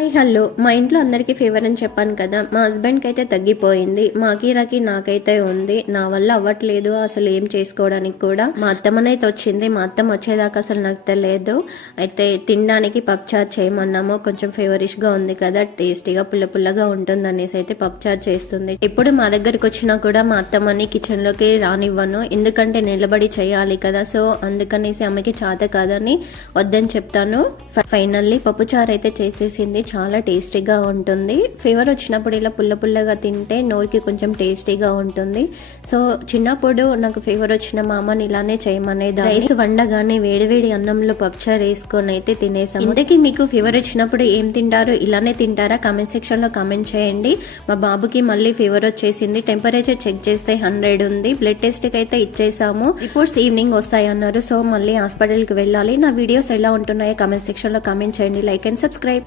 Hi hello, మా ఇంట్లో అందరికీ ఫీవర్ అని చెప్పాను కదా. మా హస్బెండ్కి అయితే తగ్గిపోయింది, మా కీరాకి నాకైతే ఉంది. నా వల్ల అవ్వట్లేదు అసలు ఏం చేసుకోవడానికి కూడా. మా అత్తమ్మనైతే వచ్చింది, మా అత్తమ్మ వచ్చేదాకా అసలు నాకు తెలియదు. అయితే తినడానికి పప్చార్ చేయమన్నాము, కొంచెం ఫేవరిష్గా ఉంది కదా, టేస్టీగా పుల్ల పుల్లగా ఉంటుంది అనేసి అయితే పప్చార్ చేస్తుంది. ఎప్పుడు మా దగ్గరికి వచ్చినా కూడా మా అత్తమ్మని కిచెన్లోకి రానివ్వను, ఎందుకంటే నిలబడి చేయాలి కదా. సో అందుకనేసి ఆమెకి చేత కాదని వద్దని చెప్తాను. ఫైనల్లీ పప్పుచారు అయితే చేసేసింది, చాలా టేస్టీగా ఉంటుంది. ఫీవర్ వచ్చినప్పుడు ఇలా పుల్ల పుల్లగా తింటే నోరుకి కొంచెం టేస్టీగా ఉంటుంది. సో చిన్నప్పుడు నాకు ఫీవర్ వచ్చిన మా అమ్మని ఇలానే చేయమనేది. రైస్ వండగానే వేడివేడి అన్నంలో పప్పుచారు వేసుకొని అయితే తినేసాం. ఇంతకీ మీకు ఫీవర్ వచ్చినప్పుడు ఏం తింటారు? ఇలానే తింటారా? కామెంట్ సెక్షన్ లో కామెంట్ చేయండి. మా బాబుకి మళ్ళీ ఫీవర్ వచ్చేసింది, టెంపరేచర్ చెక్ చేస్తే 100 ఉంది. బ్లడ్ టెస్ట్ కి అయితే ఇచ్చేసాము, రిపోర్ట్స్ ఈవినింగ్ వస్తాయి అన్నారు. సో మళ్ళీ హాస్పిటల్ కి వెళ్ళాలి. నా వీడియోస్ ఎలా ఉంటున్నాయో కామెంట్ సెక్షన్ లో కామెంట్ చేయండి. Like and subscribe.